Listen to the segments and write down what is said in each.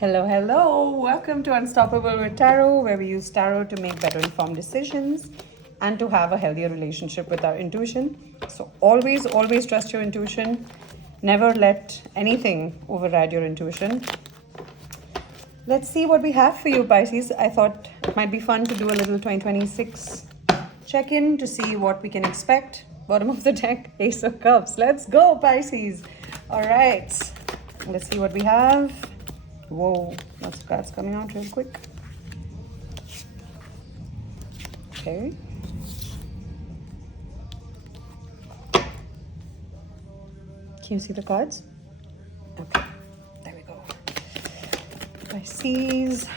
Hello, hello. Welcome to Unstoppable with Tarot, where we use tarot to make better informed decisions and to have a healthier relationship with our intuition. So, always trust your intuition. Never let anything override your intuition. Let's see what we have for you, Pisces. I thought it might be fun to do a little 2026 check in to see what we can expect. Bottom of the deck, Ace of Cups. Let's go, Pisces. All right. Let's see what we have. Whoa, lots of cards coming out real quick. Okay. Can you see the cards? Okay, there we go. Pisces.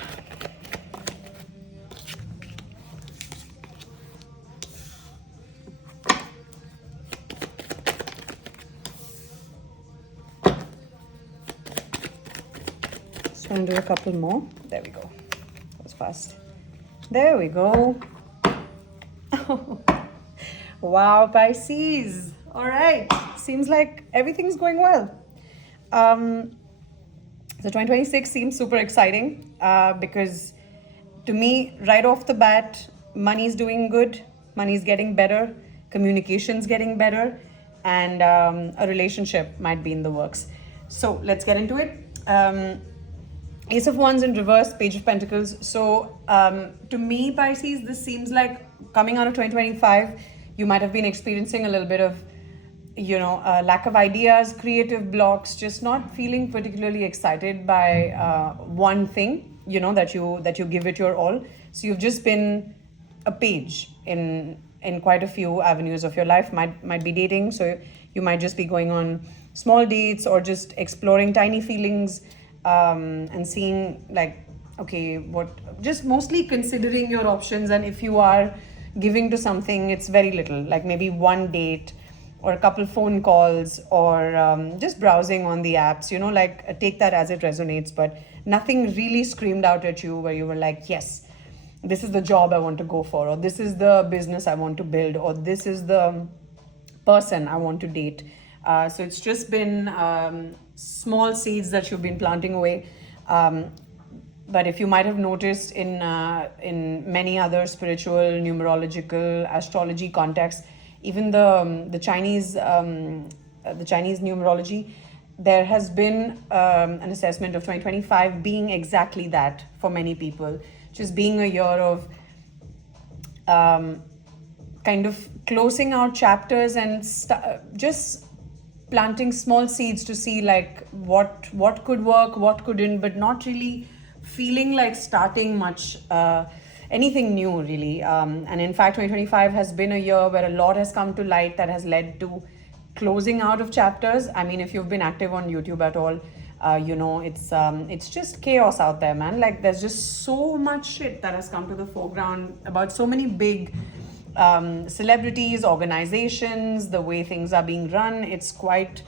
Just want to do a couple more. There we go. That was fast. There we go. Wow, Pisces. All right. Seems like everything's going well. So 2026 seems super exciting because to me, right off the bat, money's doing good, money's getting better, communication's getting better, and a relationship might be in the works. So let's get into it. Ace of Wands in reverse, Page of Pentacles. So to me, Pisces, this seems like coming out of 2025, you might have been experiencing a little bit of lack of ideas, creative blocks, just not feeling particularly excited by one thing, that you give it your all. So you've just been a page in quite a few avenues of your life. Might be dating, so you might just be going on small dates or just exploring tiny feelings and seeing just mostly considering your options. And if you are giving to something, it's very little, like maybe one date or a couple phone calls or just browsing on the apps, take that as it resonates, but nothing really screamed out at you where you were like, yes, this is the job I want to go for, or this is the business I want to build, or this is the person I want to date. So it's just been small seeds that you've been planting away. But if you might have noticed in many other spiritual, numerological, astrology contexts, even the Chinese numerology, there has been an assessment of 2025 being exactly that for many people, just being a year of kind of closing out chapters and just planting small seeds to see like what could work, what couldn't, but not really feeling like starting much anything new really. And in fact 2025 has been a year where a lot has come to light that has led to closing out of chapters. I mean, if you've been active on YouTube at all, it's just chaos out there, man. Like there's just so much shit that has come to the foreground about so many big celebrities, organizations, the way things are being run. It's quite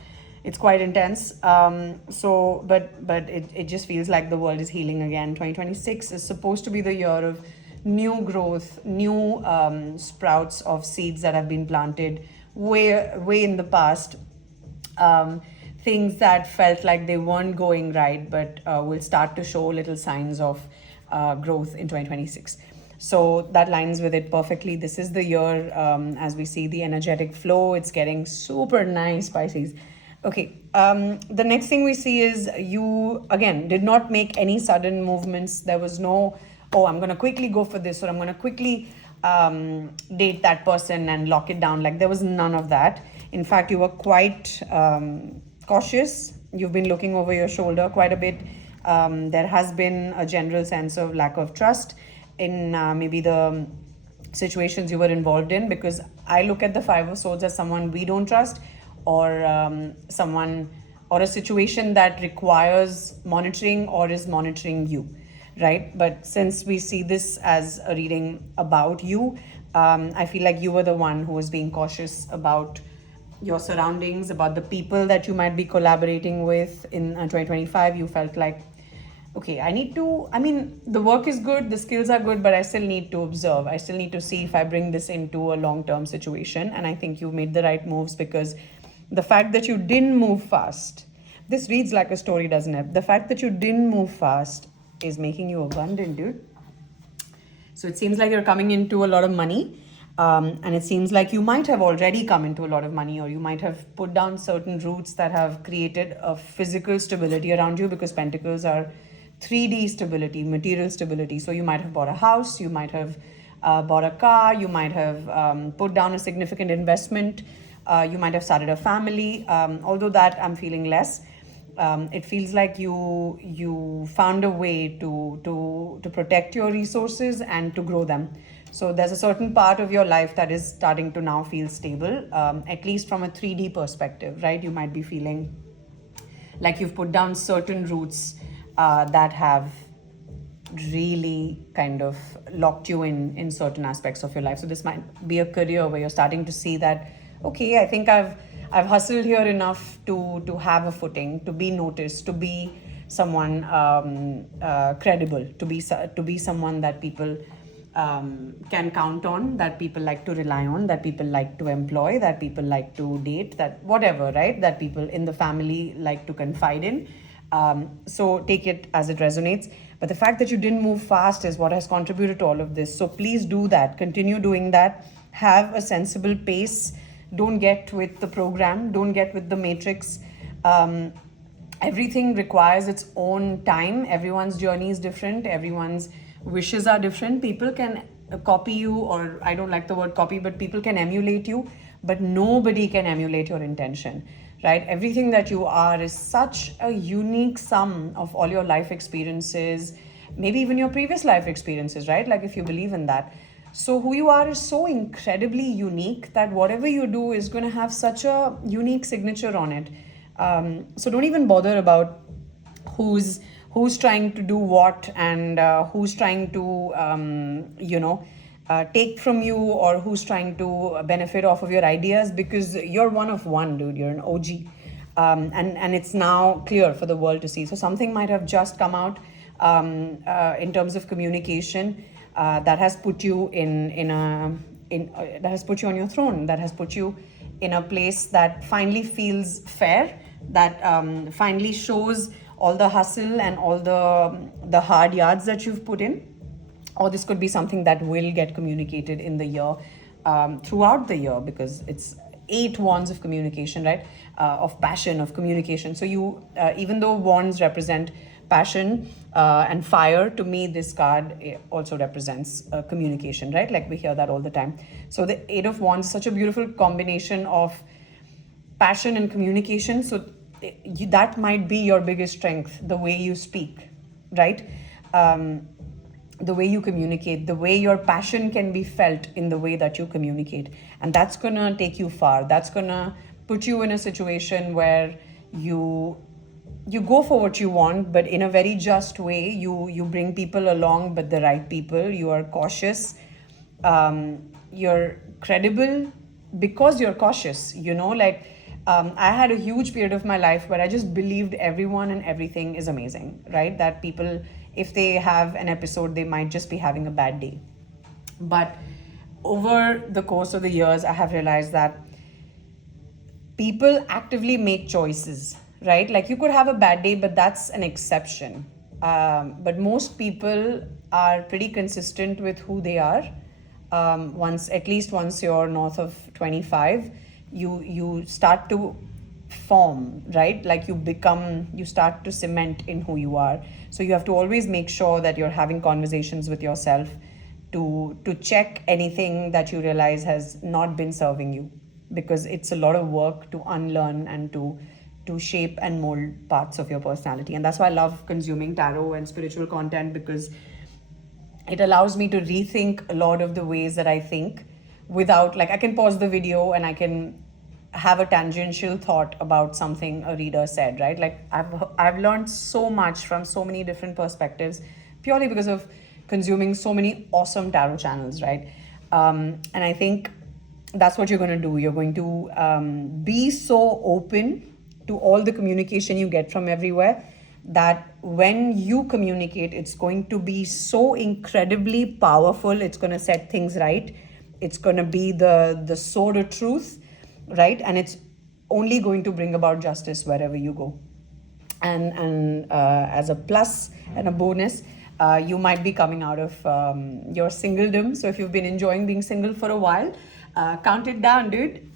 intense. But it just feels like the world is healing again. 2026 is supposed to be the year of new growth, new sprouts of seeds that have been planted way in the past. Things that felt like they weren't going right, but will start to show little signs of growth in 2026. So that lines with it perfectly. This is the year, as we see the energetic flow, it's getting super nice, Pisces. Okay, the next thing we see is you, again, did not make any sudden movements. There was no, oh, I'm going to quickly go for this, or I'm going to quickly date that person and lock it down. Like there was none of that. In fact, you were quite cautious. You've been looking over your shoulder quite a bit. There has been a general sense of lack of trust in maybe the situations you were involved in, because I look at the Five of Swords as someone we don't trust, or someone or a situation that requires monitoring or is monitoring you, right? But since we see this as a reading about you, I feel like you were the one who was being cautious about your surroundings, about the people that you might be collaborating with in 2025. You felt like, okay, the work is good, the skills are good, but I still need to observe. I still need to see if I bring this into a long-term situation. And I think you made the right moves, because the fact that you didn't move fast This reads like a story, doesn't it? The fact that you didn't move fast is making you abundant, dude. So it seems like you're coming into a lot of money. And it seems like you might have already come into a lot of money, or you might have put down certain roots that have created a physical stability around you, because pentacles are 3D stability, material stability. So you might have bought a house, you might have bought a car, you might have put down a significant investment, you might have started a family. Although that I'm feeling less. It feels like you found a way to protect your resources and to grow them. So there's a certain part of your life that is starting to now feel stable, at least from a 3D perspective, right? You might be feeling like you've put down certain roots that have really kind of locked you in certain aspects of your life. So this might be a career where you're starting to see that, okay, I think I've hustled here enough to have a footing, to be noticed, to be someone credible, to be someone that people can count on, that people like to rely on, that people like to employ, that people like to date, that whatever, right? That people in the family like to confide in. So take it as it resonates. But the fact that you didn't move fast is what has contributed to all of this. So please do that. Continue doing that. Have a sensible pace. Don't get with the program. Don't get with the matrix. Everything requires its own time. Everyone's journey is different. Everyone's wishes are different. People can copy you, or I don't like the word copy, but people can emulate you, but nobody can emulate your intention, right? Everything that you are is such a unique sum of all your life experiences, maybe even your previous life experiences, right? Like if you believe in that. So who you are is so incredibly unique that whatever you do is going to have such a unique signature on it. So don't even bother about who's trying to do what, and who's trying to take from you, or who's trying to benefit off of your ideas, because you're one of one, dude. You're an OG. And it's now clear for the world to see. So something might have just come out in terms of communication that has put you that has put you on your throne, that has put you in a place that finally feels fair, that finally shows all the hustle and all the hard yards that you've put in. Or this could be something that will get communicated in the year, throughout the year, because it's 8 wands of communication, right? Of passion, of communication. So you, even though wands represent passion and fire, to me this card also represents communication, right? Like we hear that all the time. So the 8 of wands is such a beautiful combination of passion and communication. So that might be your biggest strength, the way you speak, right? The way you communicate, the way your passion can be felt in the way that you communicate. And that's gonna take you far. That's gonna put you in a situation where you go for what you want, but in a very just way. You bring people along, but the right people. You are cautious. You're credible because you're cautious, I had a huge period of my life where I just believed everyone and everything is amazing, right? That people, if they have an episode, they might just be having a bad day. But over the course of the years, I have realized that people actively make choices, right? Like you could have a bad day, but that's an exception. But most people are pretty consistent with who they are. At least once you're north of 25, you start to form, right? Like you start to cement in who you are. So you have to always make sure that you're having conversations with yourself to check anything that you realize has not been serving you, because it's a lot of work to unlearn and to shape and mold parts of your personality. And that's why I love consuming tarot and spiritual content, because it allows me to rethink a lot of the ways that I think, without, like, I can pause the video and I can have a tangential thought about something a reader said, right? Like I've learned so much from so many different perspectives purely because of consuming so many awesome tarot channels, right? And I think that's what you're going to do. You're going to be so open to all the communication you get from everywhere, that when you communicate, it's going to be so incredibly powerful. It's going to set things right. It's going to be the sword of truth, right? And it's only going to bring about justice wherever you go. And as a plus and a bonus, you might be coming out of your singledom. So if you've been enjoying being single for a while, count it down, dude.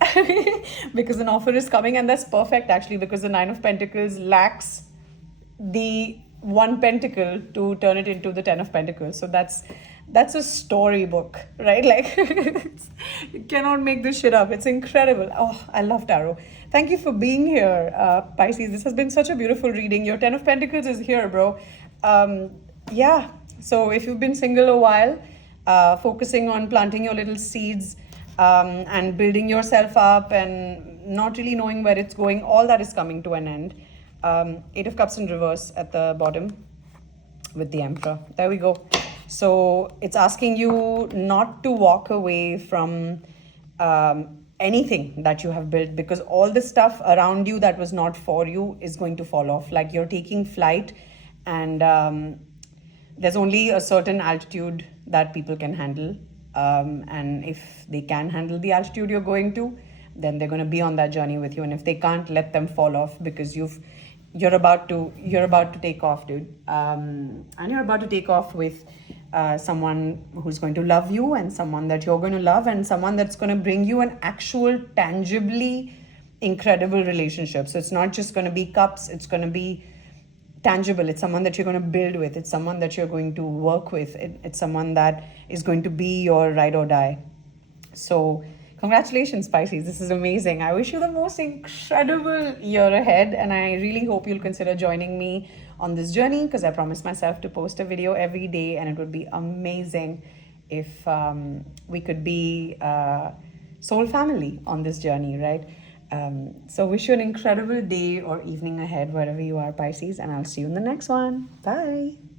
Because an offer is coming, and that's perfect actually, because the Nine of Pentacles lacks the one pentacle to turn it into the Ten of Pentacles. So that's a storybook, right? Like, you cannot make this shit up. It's incredible. Oh, I love tarot. Thank you for being here, Pisces. This has been such a beautiful reading. Your Ten of Pentacles is here, bro. Yeah. So if you've been single a while, focusing on planting your little seeds, and building yourself up and not really knowing where it's going, all that is coming to an end. Eight of Cups in reverse at the bottom with the Emperor. There we go. So it's asking you not to walk away from anything that you have built, because all the stuff around you that was not for you is going to fall off. Like, you're taking flight, and there's only a certain altitude that people can handle. And if they can handle the altitude you're going to, then they're going to be on that journey with you. And if they can't, let them fall off, because you're about to take off, dude. And you're about to take off with someone who's going to love you, and someone that you're going to love, and someone that's going to bring you an actual, tangibly incredible relationship. So it's not just going to be cups, it's going to be tangible. It's someone that you're going to build with. It's someone that you're going to work with. It's someone that is going to be your ride or die. So congratulations, Pisces. This is amazing. I wish you the most incredible year ahead, and I really hope you'll consider joining me on this journey, because I promised myself to post a video every day, and it would be amazing if we could be soul family on this journey, right? So wish you an incredible day or evening ahead, wherever you are, Pisces, and I'll see you in the next one. Bye.